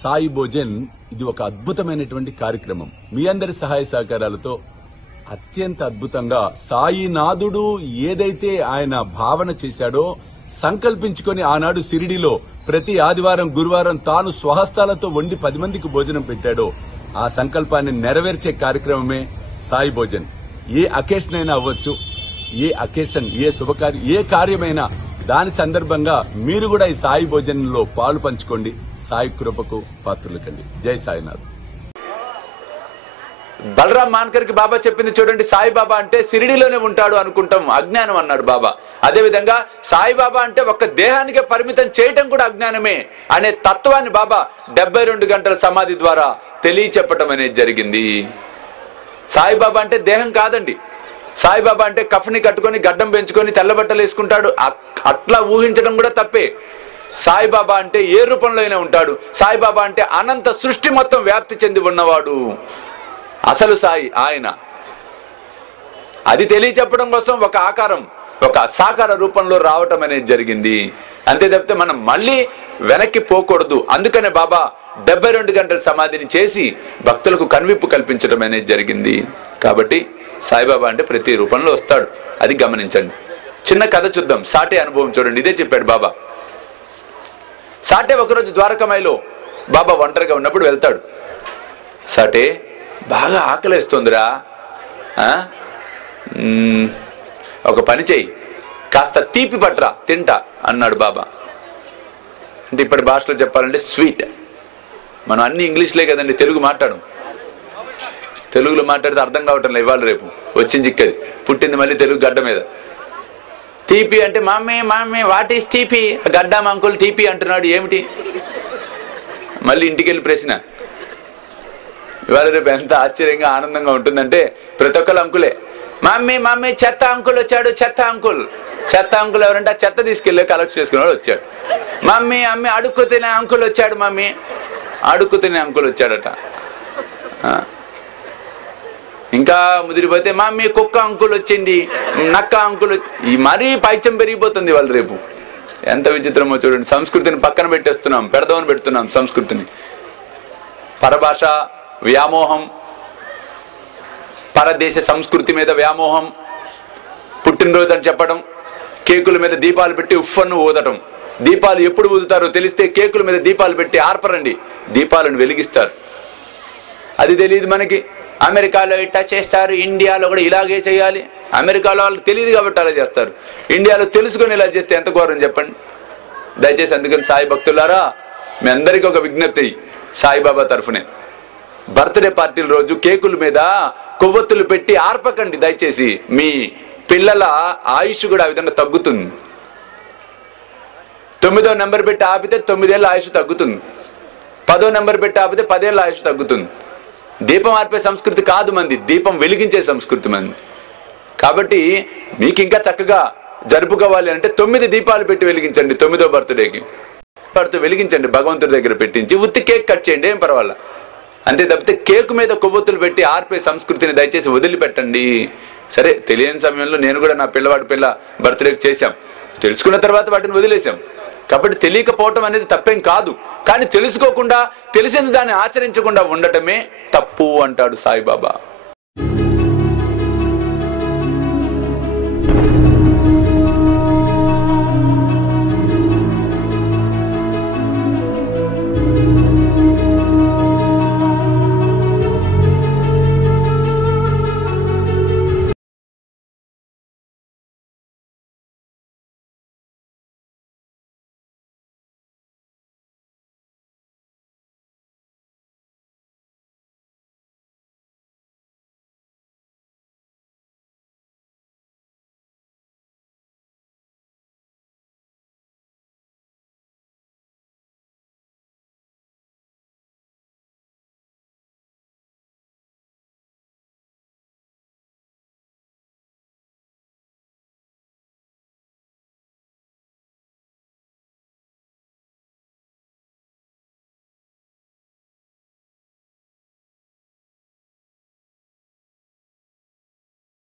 సాయి భోజన్ ఇది ఒక అద్భుతమైనటువంటి కార్యక్రమం. మీ అందరి సహాయ సహకారాలతో అత్యంత అద్భుతంగా సాయినాథుడు ఏదైతే ఆయన భావన చేశాడో సంకల్పించుకొని ఆనాడు షిరిడీలో ప్రతి ఆదివారం గురువారం తాను స్వహస్తాలతో వండి 10 మందికి భోజనం పెట్టాడో ఆ సంకల్పాన్ని నెరవేర్చే కార్యక్రమమే సాయి భోజన్. ఏ అకేషన్ అయినా అవ్వచ్చు, ఏ అకేషన్, ఏ శుభకార్యం, ఏ కార్యమైనా దాని సందర్భంగా మీరు కూడా ఈ సాయి భోజనంలో పాలు పంచుకోండి. సాయి కృపకు పాత్రలు కండి. జై సాయినాథ్. బలరాం మాన్కర్ కి బాబా చెప్పింది చూడండి. సాయిబాబా అంటే షిరిడీలోనే ఉంటాడు అనుకుంటాం, అజ్ఞానం అన్నాడు బాబా. అదేవిధంగా సాయిబాబా అంటే ఒక్క దేహానికే పరిమితం చేయటం కూడా అజ్ఞానమే అనే తత్వాన్ని బాబా 72 గంటల సమాధి ద్వారా తెలియచెప్పటం అనేది జరిగింది. సాయిబాబా అంటే దేహం కాదండి. సాయిబాబా అంటే కఫ్ని కట్టుకొని గడ్డం పెంచుకొని తెల్లబట్టలు వేసుకుంటాడు, అట్లా ఊహించడం కూడా తప్పే. సాయిబాబా అంటే ఏ రూపంలో అయినా ఉంటాడు. సాయిబాబా అంటే అనంత సృష్టి మొత్తం వ్యాప్తి చెంది ఉన్నవాడు. అసలు సాయి ఆయన. అది తెలియచెప్పడం కోసం ఒక ఆకారం, ఒక సాకార రూపంలో రావటం అనేది జరిగింది. అంతే తప్పితే మనం మళ్ళీ వెనక్కి పోకూడదు. అందుకనే బాబా 72 గంటల సమాధిని చేసి భక్తులకు కనువిప్పు కల్పించడం అనేది జరిగింది. కాబట్టి సాయిబాబా అంటే ప్రతి రూపంలో వస్తాడు, అది గమనించండి. చిన్న కథ చూద్దాం. సాటే అనుభవం చూడండి. ఇదే చెప్పాడు బాబా. సాటే ఒకరోజు ద్వారకామాయిలో బాబా ఒంటరిగా ఉన్నప్పుడు వెళ్తాడు. సాటే, బాగా ఆకలేస్తుందిరా, ఒక పని చెయ్యి, కాస్త తీపి పట్రా తింటా అన్నాడు బాబా. అంటే ఇప్పటి భాషలో చెప్పాలంటే స్వీట్. మనం అన్ని ఇంగ్లీష్లే కదండి, తెలుగు మాట్లాడు. తెలుగులో మాట్లాడితే అర్థం కావటం లేదు. ఇవాళ రేపు వచ్చింది చిక్కది, పుట్టింది మళ్ళీ తెలుగు గడ్డ మీద. తీపి అంటే మమ్మీ మమ్మీ వాట్ ఈస్ తీపి, గడ్డాం అంకుల్ తీపి అంటున్నాడు, ఏమిటి? మళ్ళీ ఇంటికి వెళ్ళి ప్రశ్న. ఇవాళ రేపు ఎంత ఆశ్చర్యంగా ఆనందంగా ఉంటుందంటే ప్రతి ఒక్కరు అంకులే. మమ్మీ మమ్మీ చెత్త అంకుల్ వచ్చాడు, చెత్త అంకుల్. చెత్త అంకుల్ ఎవరంటే చెత్త తీసుకెళ్ళి కలెక్ట్ చేసుకున్నాడు వచ్చాడు. మమ్మీ మమ్మీ అడుక్కు తినే అంకుల్ వచ్చాడు, మమ్మీ అడుక్కు తినే అంకుల్ వచ్చాడట. ఇంకా ముదిరిపోతే మమ్మీ కుక్క అంకుల్ వచ్చింది, నక్క అంకుల్ ఈ మరీ పైచం పెరిగిపోతుంది ఇవాళ రేపు. ఎంత విచిత్రమో చూడండి. సంస్కృతిని పక్కన పెట్టేస్తున్నాం, పెడదామని పెడుతున్నాం సంస్కృతిని. పరభాష వ్యామోహం, పరదేశ సంస్కృతి మీద వ్యామోహం, పుట్టినరోజు అని చెప్పడం, కేకుల మీద దీపాలు పెట్టి ఉఫ్ఫను ఊదటం. దీపాలు ఎప్పుడు ఊదుతారో తెలిస్తే కేకుల మీద దీపాలు పెట్టి ఆర్పరండి, దీపాలను వెలిగిస్తారు. అది తెలియదు మనకి. అమెరికాలో ఇట్టా చేస్తారు, ఇండియాలో కూడా ఇలాగే చేయాలి. అమెరికాలో వాళ్ళకి తెలియదు కాబట్టి అలా చేస్తారు, ఇండియాలో తెలుసుకొని ఇలా చేస్తే ఎంత ఘోరం చెప్పండి. దయచేసి అందుకని సాయి భక్తులారా, మీ అందరికీ ఒక విజ్ఞప్తి సాయిబాబా తరఫునే. బర్త్డే పార్టీల రోజు కేకుల మీద కొవ్వొత్తులు పెట్టి ఆర్పకండి దయచేసి. మీ పిల్లల ఆయుష్ కూడా ఆ విధంగా తగ్గుతుంది. 9వ నెంబర్ పెట్టి ఆపితే 9 ఏళ్ళ ఆయుష్ తగ్గుతుంది. 10వ నెంబర్ పెట్టి ఆపితే 10 ఏళ్ళ ఆయుష్ తగ్గుతుంది. దీపం ఆర్పే సంస్కృతి కాదు మంది, దీపం వెలిగించే సంస్కృతి మంది. కాబట్టి మీకు ఇంకా చక్కగా జరుపుకోవాలి అంటే 9 దీపాలు పెట్టి వెలిగించండి. 9వ బర్త్డేకి వెలిగించండి, భగవంతుడి దగ్గర పెట్టించి ఉత్తి కేక్ కట్ చేయండి, ఏం పర్వాలా. అంతే తప్పితే కేకు మీద కొవ్వొత్తులు పెట్టి ఆర్పే సంస్కృతిని దయచేసి వదిలిపెట్టండి. సరే, తెలియని సమయంలో నేను కూడా నా పిల్లవాడి పిల్ల బర్త్డేకి చేశాం, తెలుసుకున్న తర్వాత వాటిని వదిలేసాం. కాబట్టి తెలియకపోవటం అనేది తప్పేం కాదు, కానీ తెలుసుకోకుండా తెలిసిన దాన్ని ఆచరించకుండా ఉండటమే తప్పు అంటాడు సాయిబాబా.